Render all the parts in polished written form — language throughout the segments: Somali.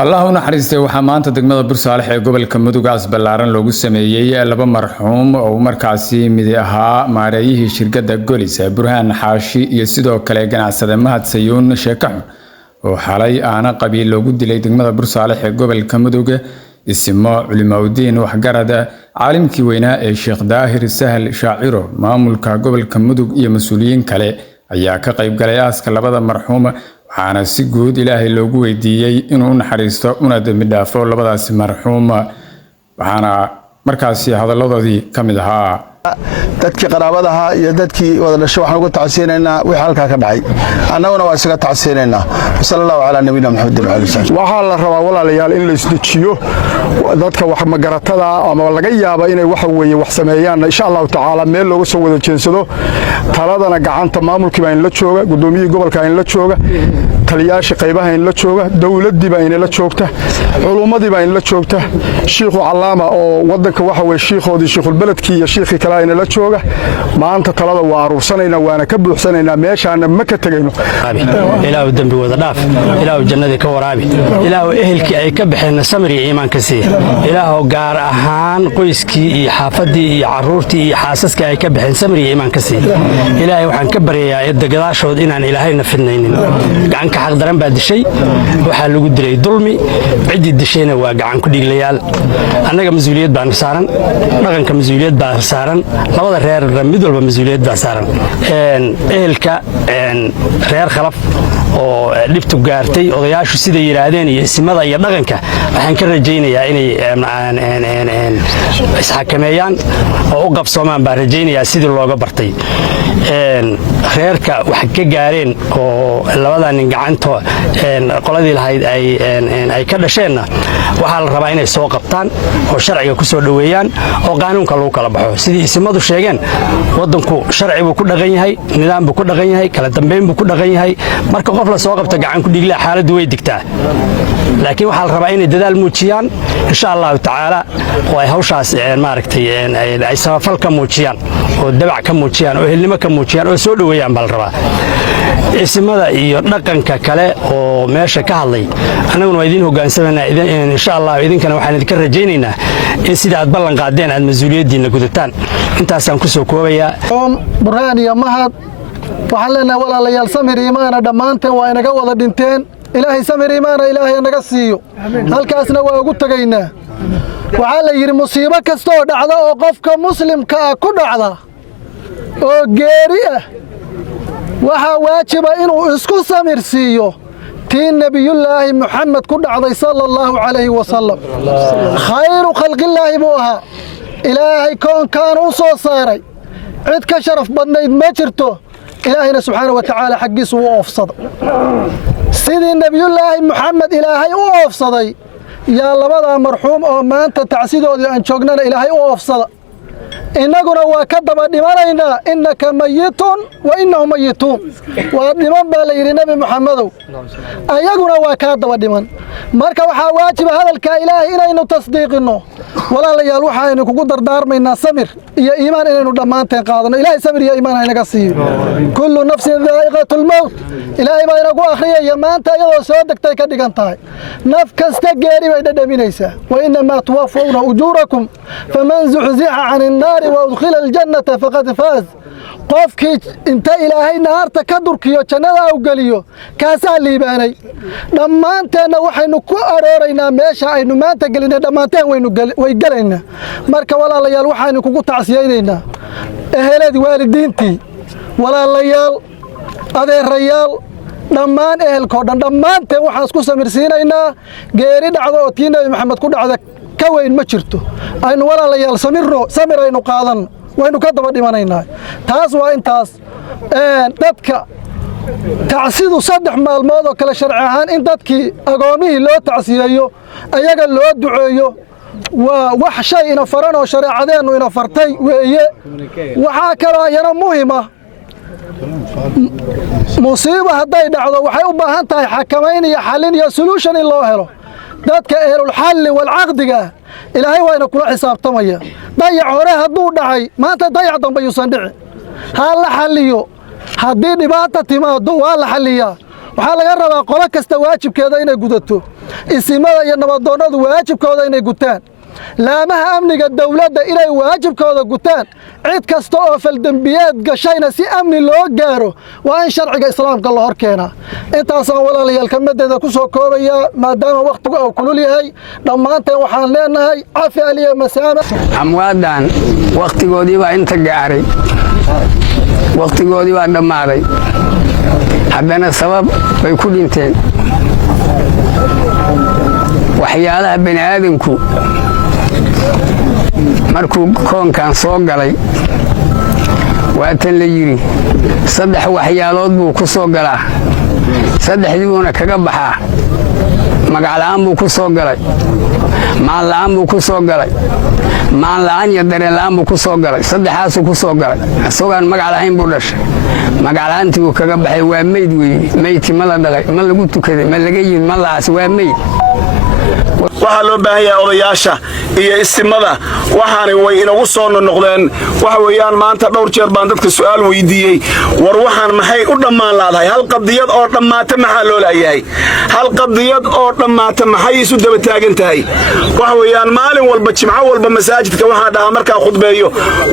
الله naxariistay waxaa maanta degmada Bursaalix ee gobolka Mudug asbalaaran loogu sameeyay laba marxuum oo markaasi mid ahaa maareeyihii shirkadda Golis Burhaan Xaashi iyo sidoo kale ganacsade Mahad Sayuun Sheekax oo xalay aana qabiil loogu dilay degmada Bursaalix ee gobolka Mudug ismo culimadiin waxgarada caalimkii weynaa ee Sheekh Daahir Sahal Shaaciro maamulka gobolka Mudug iyo mas'uuliyiin kale ayaa ka qayb galay aaska labada marxuum waxaana si guud Ilaahay loogu weydiiyay inuu naxariisto una dambi dhaafo labadaas marxuum waxaana markaasi hadaladoodii kamid ahaa dadkii qaraabadaha iyo dadkii wada dhashay waxaan ugu tacsiinaynaa wixii halka ka dhacay annaguna waa isaga tacsiinaynaa sallallahu ala nabiyina muhammad wa alihi waxa la rabaa walaalayaal in la isdejiyo dadka wax magaratada ama laga yaabo inay wax weeye wax sameeyaan insha Allah taala meel looga soo wada jeensado taladana gacanta maamulkii baa in la jooga gudoomiyii gobolka in la jooga taliyaasha qaybaha in la jooga dawladii baa in la joogta culumadii baa in la joogta sheekhu Calaama oo wadanka waxa weeye sheekhoodii sheekhul baladkii iyo sheekhi kale in la jooga maanta talada waa aruursanayna waana ka buuxsanayna meeshaana ma ka tagayno ilaahu dambi wada dhaaf ilaahu jannada ka waraabi ilaahu ehelkii ay ka baxeen samir iyo iimaan ka sii ilaahu gaar ahaan qoyskii iyo xaafadii iyo caruurtii iyo xaasaskii ay ka baxeen samir iyo iimaan ka sii ilaahay waxaan ka baryayaa degadaashood inaan ilaahayna fidnaynin gacan ka xaq daran baa dishay waxa lagu dilay dulmi cidi dishayna waa gacan ku dhiglayaal annaga mas'uuliyad baan saaran dhaqanka mas'uuliyad baa saaran labada reer mid walba mas'uuliyad baa saaran ehelka reer khalaf oo dhibtu gaartay odayaashu sida yiraahdeen iyo ismada iyo dhaqanka waxaan ka rajaynayaa inay isxakameeyaan oo u qabsoomaan baa rajaynayaa sidii looga bartay reerka wax ka gaareen oo labada nin gacanto qoladii lahayd ay ka dhasheenna waxa la rabaa inay soo qabtaan oo sharciga ku soo dhaweeyaan oo qaanuunka lagu kala baxo sidii ismadu sheegeen wadanku sharci buu ku dhaqan yahay nidaam buu ku dhaqan yahay kala dambeyn buu ku dhaqan yahay marka qof la soo qabto gacan ku dhiglaa xaaladdu way digtaa laakiin waxa la rabaa inay dadaal muujiyaan insha Allah taala oo ay hawshaas maaragtay ay sabafal ka muujiyaan oo dabac ka muujiyaan oo helnimo ka muujiyaan oo soo dhaweeyaan bal rabaa ismada iyo dhaqanka kale oo meesha ka hadlay anaguna waa idin hoggaansanaa insha Allah idinkana waxaan idinka rajaynaynaa in sida aad ballan qaadeen aad mas'uuliyadiina gudataan intaasaan ku soo koobayaa Burhaan iyo Mahad waxaan leenahay walaalayaal samir iimaana dhamaanteen waa inaga wada dhinteen ilaahay samir iimaana ilaahay naga siiyo halkaasna waa ugu tagaynaa waxa la yiri musiibo kasto dhacda oo qofka muslimka ah ku dhacda oo geeri ah waxa waajiba inuu isku samir siiyo tii nabiyullaahi Muhammad ku dhacday sallallahu alayhi wa sallam khayru khalqillaahi buha ilaahay koonkaan u soo saaray cid ka sharaf badnayd ma jirto ilaahayna subhanahu wa ta'ala xaqiisu u oofsado sidii nabiyullaahi Muhammad ilaahay u oofsaday yaa labada marxuum oo maanta tacsidoodii aan joognana ilaahay u oofsada inaguna waa ka daba dhimanaynaa innaka mayitun wa innahum mayitun waa dhiman baa la yiri nabi Muhammadow ayaguna waa ka daba dhiman marka waxa waajib hadalka ilaahay inaynu tasdiiqino walaalayaal waxaaynu kugu dardaarmaynaa samir iyo iimaan inaynu dhamaanteen qaadano ilaahay samir iyo iimaan aynaga siiyo kullu nafsin dhaa'iqatul maut ilaahay baa inagu akhriyay maanta iyadoo soo degtay ka dhigan tahay naf kasta geeri bay dhadhaminaysaa wa inma tuwaffawna ujurakum faman zuhziha 'anil nar wa udkhila al-jannata faqad faz qofkii inta ilaahay naarta ka durkiyo jannada uu galiyo kaasa liibaanay dhamaanteena waxaynu ku arooraynaa meesha aynu maanta galinay dhamaanteen way galaynaa marka walaalayaal waxaanu kugu tacsiyaynaynaa eheladi waalidiintii walaalayaal adeerayaal dhammaan ehelkoo dhan dhamaanteen waxaan isku samirsiinaynaa geeri dhacdo oo tii nabi Maxamed ku dhacda ka weyn ma jirto aynu walaalayaal samir aynu qaadan waynu ka daba dhimanaynaa taas waa intaas dadka tacsidu 3 maalmood oo kala sharci ahaan in dadkii agoomihii loo tacsiyeeyo ayaga loo duceeyo waa wax shay ina faran oo shariicadeenu ina fartay weeye waxa kale ayana muhiim ah musiibo haday dhacdo waxay u baahan tahay xakamayn iyo xalin iyo solution in loo helo dadka ehelul xal wal aqdiga ilaahay waa ina kula xisaabtamaya dayac hore haduu dhacay maanta dayac dambe yuusan dhicin ha la xaliyo haddii dhibaato timaado waa la xaliyaa waxa laga rabaa qolo kasta waajibkeeda inay gudato isimada iyo nabadoonnadu waajibkooda inay gutaan laamaha amniga dawladda inay waajibkooda gutaan cid kasta oo faldembiyeed gashayna si amni loo gaaro waa in sharciga islaamka la hor keenaa intaasaan walaalayaal kelmadeeda ku soo koobayaa maadaama wakhtigu uu kulul yahay dhammaanteen waxaan leenahay cafi aliya masaama amwaadan wakhtigoodii baa inta gaaray wakhtigoodii baa dhammaaday haddana sabab bay ku dhinteen waxyaalaha bani aadamku markuu koonkan soo galay waatan la yidhi 3 waxyaalood buu ku soo galaa 3 buuna kaga baxaa magac la'aan buu ku soo galay maal la'aan buu ku soo galay maan la'aan iyo dareen la'aan buu ku soo galay 3aasuu ku soo galay isagoon magac lahayn buu dhashay magac la'aantii buu kaga baxay waa meyd weeye meydkii ma la dhalay ma lagu tukaday ma laga yimid ma la'aas waa meyd waxaa loo baahan yahay odayaasha iyo isimada waxaana way inagu soo noqdeen waxa weeyaan maanta dhowr jeer baan dadka su'aal weydiiyey war waxaan maxay u dhammaan laadahay hal qadiyad oo dhammaata maxaa loo leeyahay hal qadiyad oo dhammaata maxay isu daba taagan tahay waxa weeyaan maalin walba jimco walba masaajidka waxaa dhahaa markaa khudbeeyo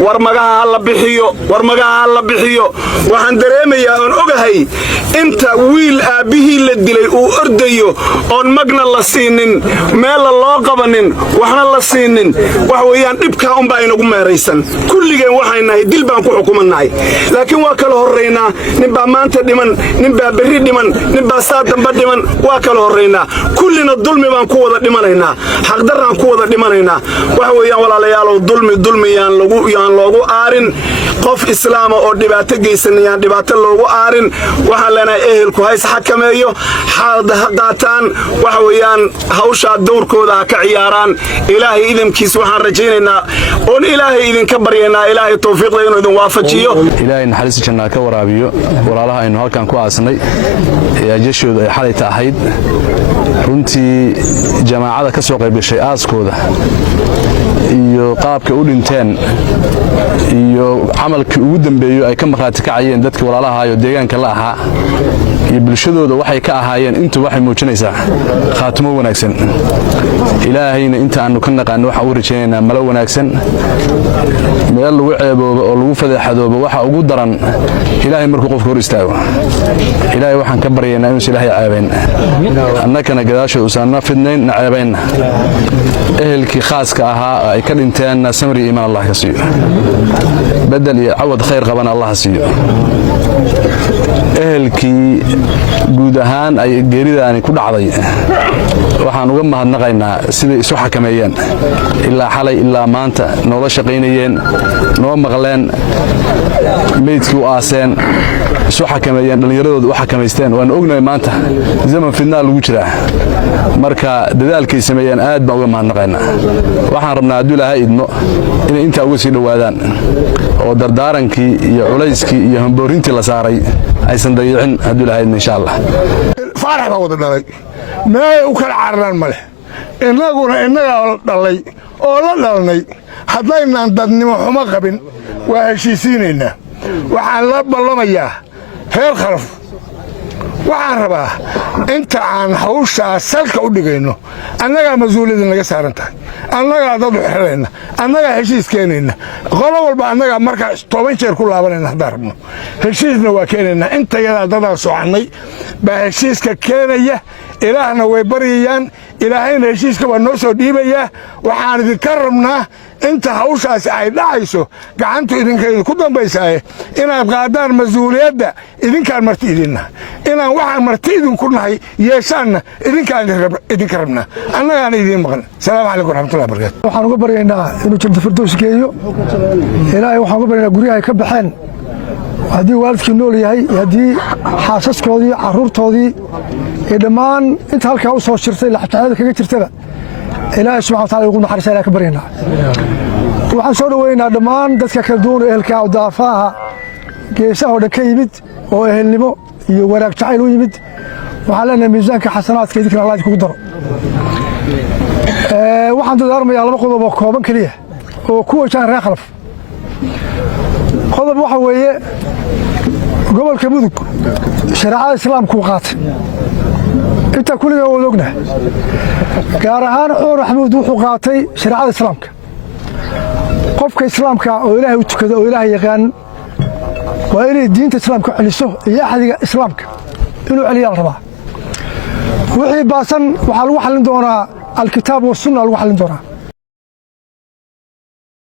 war magaha la bixiyo waxaan dareemayaa oon ogahay inta wiil aabihii la dilay uu ordayo oon magna la siinin meel loo qabanin waxna la siinin wax weeyaan dhibka un baa inagu meeraysan kulligeen waxaan nahay dil baan ku xukumannahay laakiin waa kala horeynaa nin baa maanta dhiman nin baa berri dhiman nin baa saa damba dhiman waa kala horeynaa kullina dulmi baan ku wada dhimanaynaa xaqdarraan ku wada dhimanaynaa wax weeyaan walaalayaalow dulmi yaan loogu aarin qof islaama oo dhibaato geysanayaan dhibaato loogu aarin waxaan leenahay ehelku hays xakameeyo xaalada ha qaataan waxa weeyaan hawshaa dowrkooda ha ka ciyaaraan ilaahay idinkiis waxaan rajaynaynaa oon ilaahay idinka baryaynaa ilaahay tawfiiqda inuu idin waafajiyo ilaahay naxariista jannada ka waraabiyo walaalaha aynu halkan ku aasnay ee ajashooda ay xalayta ahayd runtii jamaacada ka soo qayb gashay aaskooda iyo qaabka u dhinteen iyo camalkii ugu dambeeyo ay ka markhaati kacayeen dadkii walaalaha iyo deegaanka la ahaa iyo bulshadooda waxay ka ahaayeen intu waxay muujinaysaa khaatimo wanaagsan ilaahayna inta aanu ka naqaan waxa uu rajaynaynaa malo wanaagsan meel lagu ceeboobo oo lagu fadeexadoobo waxa ugu daran ilaahay markuu qofka hor istaago ilaahay waxaan ka baryaynaa inuu ilaahay ceebayn annakana gadaashooda usan fidnayn na ceebayn ehelkii khaaska ahaa ay ka dhinteen samri iimaan Allah ka siiyo badal iyo cawad khayr qaban Allah siiyo ehelkii guud ahaan ay geeridaani ku dhacday waxaan uga mahadnaqaynaa siday isu xakameeyeen ilaa xalay ilaa maanta noola shaqaynayeen noo maqleen meydkii u aaseen isu xakameeyeen dhallinyaradooda u xakamaysteen waan ognahay maanta zaman fidnaa lagu jiraa marka dadaalkay sameeyeen aad baan uga mahadnaqaynaa waxaan rabnaa hadduu ilaahay idmo inay intaa uga sii dhowaadaan oo dardaarankii iyo culayskii iyo hamboorintii la saaray aysan dayicin hadduu ilaahay idmo insha allah faarax baa wada dhalay meey u kala cararaan ma leh innaguna innagaa dhalay oo la dhalnay haddaynaan dadnimo xumo qabin waa heshiisiinaynaa waxaan la ballamayaa reer khalaf waxaan rabaa inta aan hawshaa salka u dhigayno annagaa mas-uuliyadda naga saaran tahay annagaa dad u xirayna annagaa heshiis keenayna qolo walba annagaa markaa 10 jeer ku laabanayna haddaan rabno heshiisna waa keenaynaa inta yadaa dadaan soconnay baa heshiiska keenaya ilaahna way baryayaan ilaahayna heshiiska waa noo soo dhiibayaa waxaan idinka rabnaa inta hawshaasi ay dhacayso gacantu idinku dambaysaaye inaad qaadaan mas-uuliyadda idinkaan marti idinnaha inaan waxaan marti idinku nahay yeeshaanna idinkaan idinka rabnaa annagaana idiin maqan salaamu calaykum waraxmatullahi wabarakatu waxaan uga baryaynaa inuu janno firdows geeyo ilaahay waxaan uga baryaynaa guryaha ay ka baxeen haddii waalidkii nool yahay iyo haddii xaasaskoodii carruurtoodii iyo dhammaan inta halkaa u soo jirtay laxtaxyada kaga jirtaba ilaahay subxana wataala ugu naxariisa ilahay ka baryaynaa waxaan soo dhowaynaynaa dhammaan dadka kala duwan oo ehelka daafaha geesaha oo dhan ka yimid oo ehelnimo iyo wanaag jacayl u yimid waxaan leenahay miisaanka xasanaadka idinkana allah idinkugu daro waxaan dadaarmayaa 2 qodob oo kooban keliya oo ku wajahan reer khalaf qodob waxa weeye gobolka mudug shareecada islaamku qaatay أنت كل يوم ولقنا قارهان عمر محمود وحقاتي شريعة إسلامك قفك إسلامك وإلهي وتكذا وإلهي يقان وإلهي الدين إسلامك عليسه يا أحد إسلامك إنه عليه الربا وحي باسن وحال وحل دونا الكتاب والسنة الوحل دونا